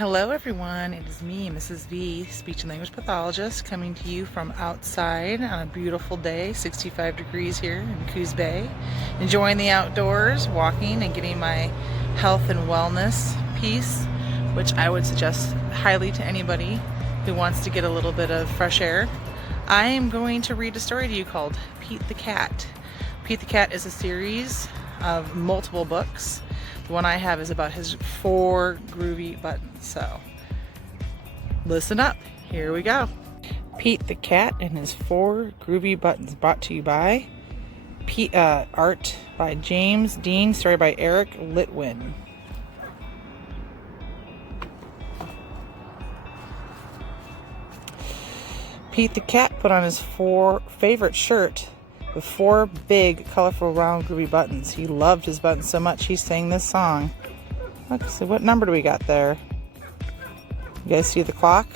Hello everyone, it is me, Mrs. V, speech and language pathologist, coming to you from outside on a beautiful day, 65 degrees here in Coos Bay. Enjoying the outdoors, walking and getting my health and wellness piece, which I would suggest highly to anybody who wants to get a little bit of fresh air. I am going to read a story to you called Pete the Cat. Pete the Cat is a series of multiple books. The one I have is about his 4 groovy buttons, so listen up, here we go. Pete the Cat and his 4 groovy buttons, brought to you by art by James Dean, story by Eric Litwin. Pete the Cat put on his favorite shirt with 4 big, colorful, round, groovy buttons. He loved his buttons so much he sang this song. Let's see, what number do we got there? You guys see the clock?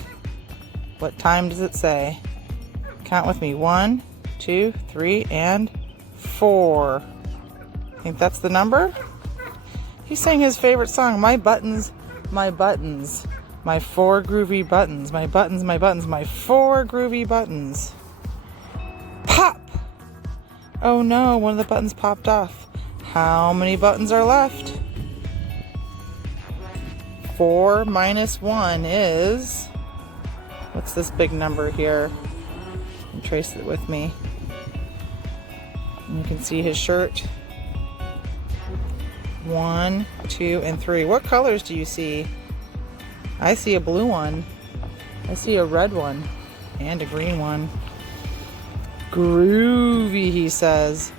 What time does it say? Count with me. 1, 2, 3, and 4. Think that's the number? He sang his favorite song, My Buttons, My Buttons. My 4 groovy buttons. My buttons, my buttons, my 4 groovy buttons. Pop! Oh no, one of the buttons popped off. How many buttons are left? 4 minus 1 is... what's this big number here? Trace it with me. And you can see his shirt. 1, 2, and 3. What colors do you see? I see a blue one. I see a red one. And a green one. Groovy, he says.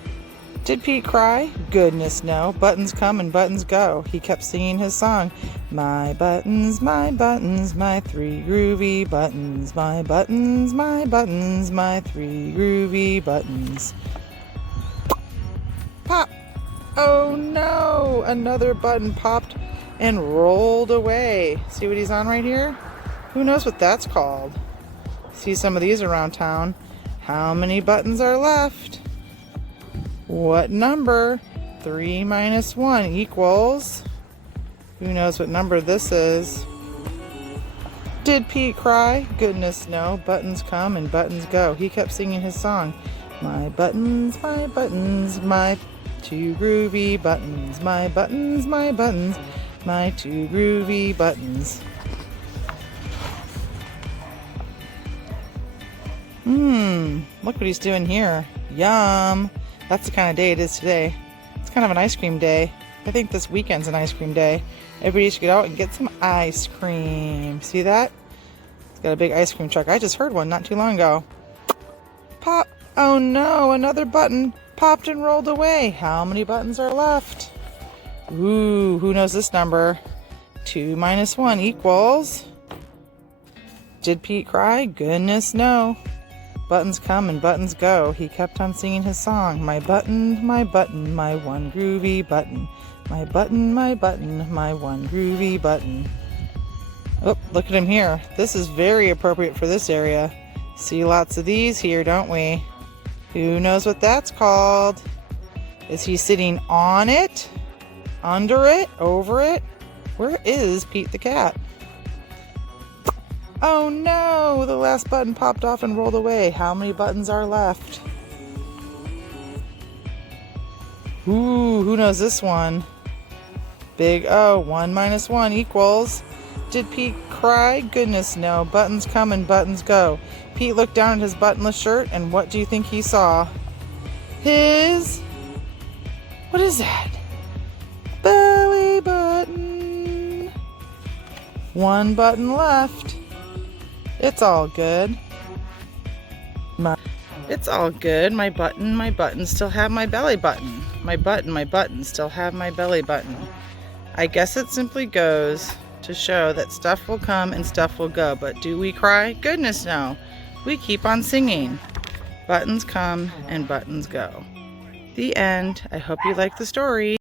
Did Pete cry? Goodness no. Buttons come and buttons go. He kept singing his song. My buttons, my 3 groovy buttons. My buttons, my 3 groovy buttons. Pop! Oh no! Another button popped and rolled away. See what he's on right here? Who knows what that's called? See some of these around town. How many buttons are left? What number? 3 minus 1 equals... who knows what number this is? Did Pete cry? Goodness no. Buttons come and buttons go. He kept singing his song. My buttons, my 2 groovy buttons. My buttons, my 2 groovy buttons. Look what he's doing here. Yum. That's the kind of day it is today. It's kind of an ice cream day. I think this weekend's an ice cream day. Everybody should get out and get some ice cream. See that? It's got a big ice cream truck. I just heard one not too long ago. Pop. Oh no, another button popped and rolled away. How many buttons are left? Ooh, who knows this number? 2 minus 1 equals... did Pete cry? Goodness no. Buttons come and buttons go. He kept on singing his song. My button, my 1 groovy button. My button, my 1 groovy button. Oh, look at him here. This is very appropriate for this area. See lots of these here, don't we? Who knows what that's called? Is he sitting on it? Under it? Over it? Where is Pete the Cat? Oh no! The last button popped off and rolled away. How many buttons are left? Ooh, who knows this one? Big O. 1 minus 1 equals... did Pete cry? Goodness no. Buttons come and buttons go. Pete looked down at his buttonless shirt, and what do you think he saw? His... what is that? Belly button. 1 button left. It's all good. It's all good. My buttons still have my belly button. My buttons still have my belly button. I guess it simply goes to show that stuff will come and stuff will go. But do we cry? Goodness no. We keep on singing. Buttons come and buttons go. The end. I hope you like the story.